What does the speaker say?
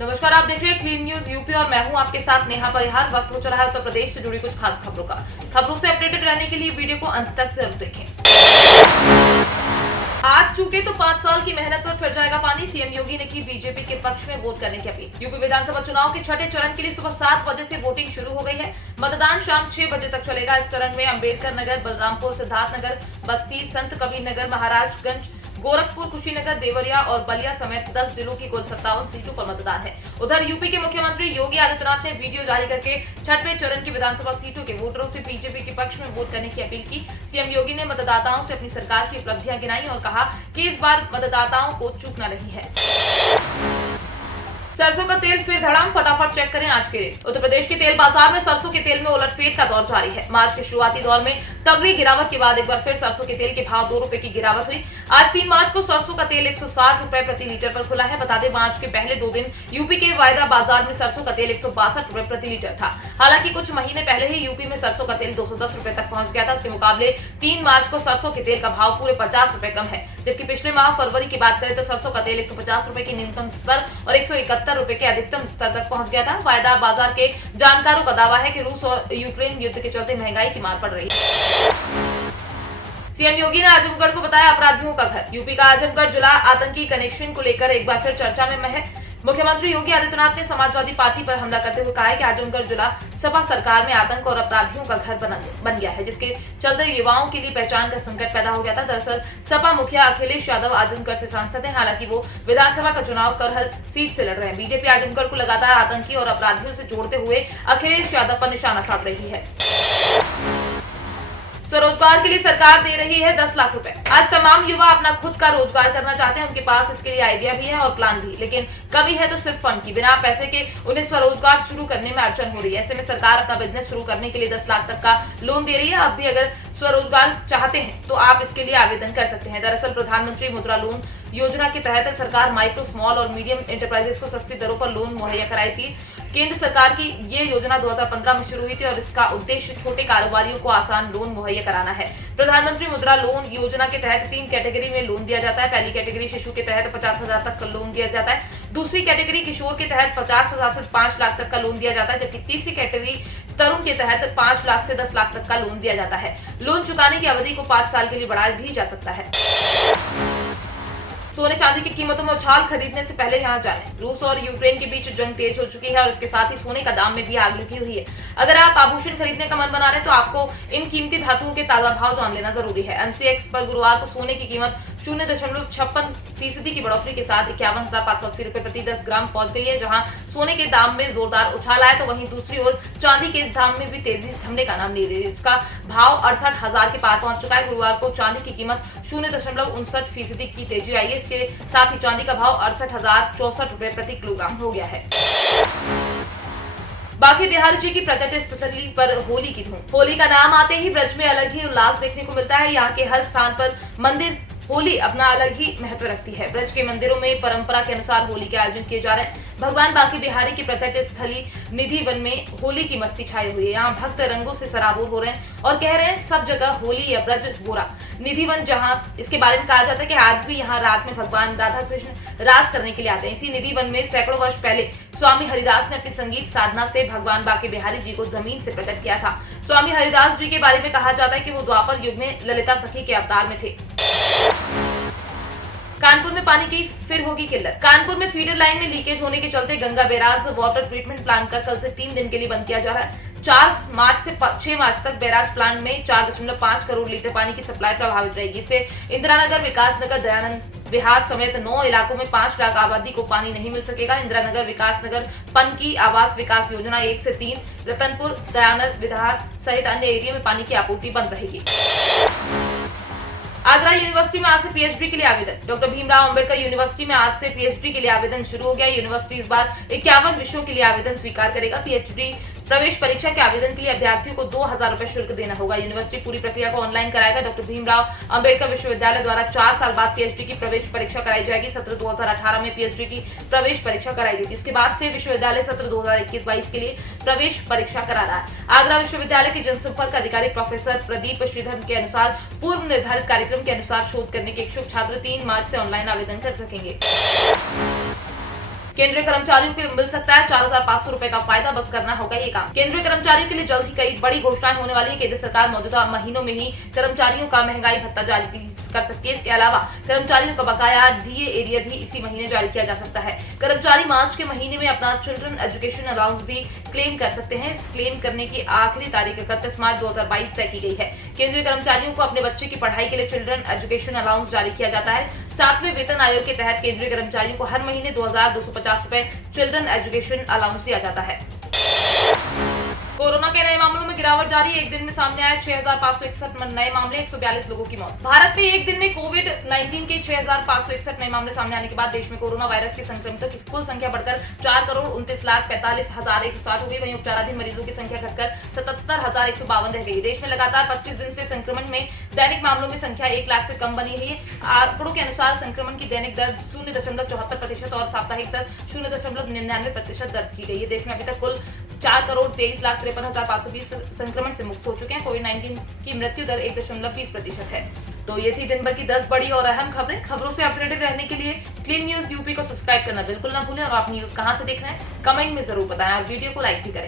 नमस्कार, आप देख रहे हैं क्लीन न्यूज यूपी और मैं हूं आपके साथ नेहा परिहार। वक्त हो चला है उत्तर प्रदेश से जुड़ी कुछ खास खबरों का। खबरों से अपडेटेड रहने के लिए वीडियो को अंत तक जरूर देखें। आज चूके तो 5 साल की मेहनत पर फिर जाएगा पानी। सीएम योगी ने की बीजेपी के पक्ष में वोट करने की अपील। यूपी विधानसभा चुनाव के छठे चरण के लिए सुबह 7 बजे से वोटिंग शुरू हो गई है। मतदान शाम 6 बजे तक चलेगा। इस चरण में अम्बेडकर नगर, बलरामपुर, सिद्धार्थनगर, बस्ती, संत कबीर नगर, महाराजगंज, गोरखपुर, कुशीनगर, देवरिया और बलिया समेत 10 जिलों की कुल 57 सीटों पर मतदान है। उधर यूपी के मुख्यमंत्री योगी आदित्यनाथ ने वीडियो जारी करके छठवें चरण की विधानसभा सीटों के वोटरों से बीजेपी के पक्ष में वोट करने की अपील की। सीएम योगी ने मतदाताओं से अपनी सरकार की उपलब्धियां गिनाई और कहा कि इस बार मतदाताओं को चूकना नहीं है। सरसों का तेल फिर धड़ाम, फटाफट चेक करें आज के रेट। उत्तर प्रदेश के तेल बाजार में सरसों के तेल में उलटफेर का दौर जारी है। मार्च के शुरुआती दौर में तगड़ी गिरावट के बाद एक बार फिर सरसों के तेल के भाव 2 रुपए की गिरावट हुई। आज 3 मार्च को सरसों का तेल 160 रुपए प्रति लीटर पर खुला है। बता दें, मार्च के पहले 2 दिन यूपी के वायदा बाजार में सरसों का तेल 162 रुपए प्रति लीटर था। हालांकि कुछ महीने पहले ही यूपी में सरसों का तेल 210 रुपए तक पहुंच गया था। इसके मुकाबले 3 मार्च को सरसों के तेल का भाव पूरे 50 रुपए कम है। जबकि पिछले माह फरवरी की बात करें तो सरसों का तेल 150 रुपए के न्यूनतम स्तर और 171 रुपए के अधिकतम स्तर तक पहुंच गया था। वायदा बाजार के जानकारों का दावा है कि रूस और यूक्रेन युद्ध के चलते महंगाई की मार पड़ रही है। सीएम योगी ने आजमगढ़ को बताया अपराधियों का घर। यूपी का आजमगढ़ जिला आतंकी कनेक्शन को लेकर एक बार फिर चर्चा में है। मुख्यमंत्री योगी आदित्यनाथ ने समाजवादी पार्टी पर हमला करते हुए कहा है कि आजमगढ़ जिला सपा सरकार में आतंक और अपराधियों का घर बन गया है, जिसके चलते युवाओं के लिए पहचान का संकट पैदा हो गया था। दरअसल सपा मुखिया अखिलेश यादव आजमगढ़ से सांसद हैं। हालांकि वो विधानसभा का चुनाव करहल सीट से लड़ रहे हैं। बीजेपी आजमगढ़ को लगातार आतंकी और अपराधियों से जोड़ते हुए अखिलेश यादव पर निशाना साध रही है। स्वरोजगार के लिए सरकार दे रही है 10 लाख रुपए। आज तमाम युवा अपना खुद का रोजगार करना चाहते हैं। उनके पास इसके लिए आइडिया भी है और प्लान भी, लेकिन कमी है तो सिर्फ फंड की। बिना पैसे के उन्हें स्वरोजगार शुरू करने में अड़चन हो रही है। ऐसे में सरकार अपना बिजनेस शुरू करने के लिए 10 लाख तक का लोन दे रही है। अब भी अगर स्वरोजगार चाहते हैं तो आप इसके लिए आवेदन कर सकते हैं। दरअसल प्रधानमंत्री मुद्रा लोन योजना के तहत सरकार माइक्रो, स्मॉल और मीडियम एंटरप्राइजेस को सस्ती दरों पर लोन मुहैया कराई थी। केंद्र सरकार की ये योजना 2015 में शुरू हुई थी और इसका उद्देश्य छोटे कारोबारियों को आसान लोन मुहैया कराना है। प्रधानमंत्री मुद्रा लोन योजना के तहत 3 कैटेगरी में लोन दिया जाता है। पहली कैटेगरी शिशु के तहत 50,000 तक का लोन दिया जाता है। दूसरी कैटेगरी किशोर के तहत 50,000 से 5 लाख तक का लोन दिया जाता है, जबकि तीसरी कैटेगरी तरुण के तहत 5 लाख से 10 लाख तक का लोन दिया जाता है। लोन चुकाने की अवधि को 5 साल के लिए बढ़ाया भी जा सकता है। सोने चांदी की कीमतों में उछाल, खरीदने से पहले यहाँ जानें। रूस और यूक्रेन के बीच जंग तेज हो चुकी है और इसके साथ ही सोने का दाम में भी आग लगी हुई है। अगर आप आभूषण खरीदने का मन बना रहे हैं तो आपको इन कीमती धातुओं के ताजा भाव जान लेना जरूरी है। एमसीएक्स पर गुरुवार को सोने की कीमत 0.56% की बढ़ोतरी के साथ 51,580 रुपए प्रति 10 ग्राम पहुंच गई है। जहां सोने के दाम में जोरदार उछाल आया तो वहीं दूसरी ओर चांदी के दाम में भी तेजी थमने का नाम नहीं ले रही। इसका भाव 68,000 के पार पहुंच चुका है। गुरुवार को चांदी की कीमत 0.59% की तेजी आई है। इसके साथ ही चांदी का भाव 68,064 रुपए प्रति किलोग्राम हो गया है। बाकी बिहारी जी की प्रकट स्थली पर होली की धूम। होली का नाम आते ही ब्रज में अलग ही उल्लास देखने को मिलता है। यहाँ के हर स्थान पर मंदिर होली अपना अलग ही महत्व रखती है। ब्रज के मंदिरों में परंपरा के अनुसार होली के आयोजन किए जा रहे हैं। भगवान बाकी बिहारी की प्रकट स्थली निधि वन में होली की मस्ती छाई हुई है। यहाँ भक्त रंगों से सराबोर हो रहे हैं और कह रहे हैं सब जगह होली या ब्रज हो रहा। निधि वन, जहाँ इसके बारे में कहा जाता है कि आज भी यहाँ रात में भगवान राधा कृष्ण रास करने के लिए आते हैं। इसी निधि वन में सैकड़ों वर्ष पहले स्वामी हरिदास ने अपनी संगीत साधना से भगवान बाकी बिहारी जी को जमीन से प्रकट किया था। स्वामी हरिदास जी के बारे में कहा जाता है कि वो द्वापर युग में ललिता सखी के अवतार में थे। कानपुर में पानी की फिर होगी किल्लत। कानपुर में फीडर लाइन में लीकेज होने के चलते Ganga barrage water treatment plant का कल से 3 दिन के लिए बंद किया जा रहा है। 4 मार्च से 6 मार्च तक बैराज प्लांट में 4.5 करोड़ लीटर पानी की सप्लाई प्रभावित रहेगी। इससे इंदिरा नगर, विकास नगर, दयानंद विहार समेत 9 इलाकों में 5 लाख आबादी को पानी नहीं मिल सकेगा। इंदिरा नगर, विकास नगर, पनकी आवास विकास योजना 1 से 3, रतनपुर, दयानंद विहार सहित अन्य एरिया में पानी की आपूर्ति बंद रहेगी। आगरा यूनिवर्सिटी में आज से पीएचडी के लिए आवेदन। डॉक्टर भीमराव अंबेडकर यूनिवर्सिटी में आज से पीएचडी के लिए आवेदन शुरू हो गया। यूनिवर्सिटी इस बार 51 विषयों के लिए आवेदन स्वीकार करेगा। पीएचडी प्रवेश परीक्षा के आवेदन के लिए अभ्यर्थियों को 2,000 रुपए शुल्क देना होगा। यूनिवर्सिटी पूरी प्रक्रिया को ऑनलाइन कराएगा। डॉक्टर भीमराव अंबेडकर विश्वविद्यालय द्वारा 4 साल बाद पीएचडी की प्रवेश परीक्षा कराई जाएगी। सत्र 2018 में पीएचडी की प्रवेश परीक्षा कराई गई थी। इसके बाद से विश्वविद्यालय सत्र 2021-22 के लिए प्रवेश परीक्षा करा रहा है। आगरा विश्वविद्यालय के जनसंपर्क अधिकारी प्रोफेसर प्रदीप श्रीधर के अनुसार पूर्व निर्धारित कार्यक्रम के अनुसार शोध करने के इच्छुक छात्र 3 मार्च से ऑनलाइन आवेदन कर सकेंगे। केंद्रीय कर्मचारियों को मिल सकता है 4,500 रुपए का फायदा, बस करना होगा ये काम। केंद्रीय कर्मचारियों के लिए जल्द ही कई बड़ी घोषणाएं होने वाली है। केंद्र सरकार मौजूदा महीनों में ही कर्मचारियों का महंगाई भत्ता जारी कर सकती है। इसके अलावा कर्मचारियों का बकाया डीए एरियर भी इसी महीने जारी किया जा सकता है। कर्मचारी मार्च के महीने में अपना चिल्ड्रन एजुकेशन अलाउंस भी क्लेम कर सकते हैं। इस क्लेम करने की आखिरी तारीख 31 मार्च 2022 तय की गई है। केंद्रीय कर्मचारियों को अपने बच्चे की पढ़ाई के लिए चिल्ड्रन एजुकेशन अलाउंस जारी किया जाता है। 7वें वेतन आयोग के तहत केंद्रीय कर्मचारियों को हर महीने 2,250 रुपए चिल्ड्रन एजुकेशन अलाउंस दिया जाता है। कोरोना के नए मामलों में गिरावट जारी, एक दिन में सामने आए 6,561 नए मामले, 142 लोगों की मौत। भारत में एक दिन में कोविड-19 के 6,561 नए मामले सामने आने के बाद देश में कोरोना वायरस के संक्रमितों की कुल संख्या बढ़कर 4,29,45,160 हो गई। वहीं उपचाराधीन मरीजों की संख्या घटकर 77,152 रह गई। देश में लगातार 25 दिन से संक्रमण में दैनिक मामलों में संख्या 1 लाख से कम बनी है। आंकड़ों के अनुसार संक्रमण की दैनिक दर 0.74% और साप्ताहिक दर 0.99% दर्ज की गई है। देश में अभी तक कुल 4,23,53,520 संक्रमण से मुक्त हो चुके हैं। कोविड-19 की मृत्यु दर 1.20% है। तो ये थी दिन भर की 10 बड़ी और अहम खबरें। खबरों से अपडेटेड रहने के लिए क्लीन न्यूज यूपी को सब्सक्राइब करना बिल्कुल ना भूलें। और आप न्यूज कहां से देख रहे हैं कमेंट में जरूर बताएं और वीडियो को लाइक भी करें।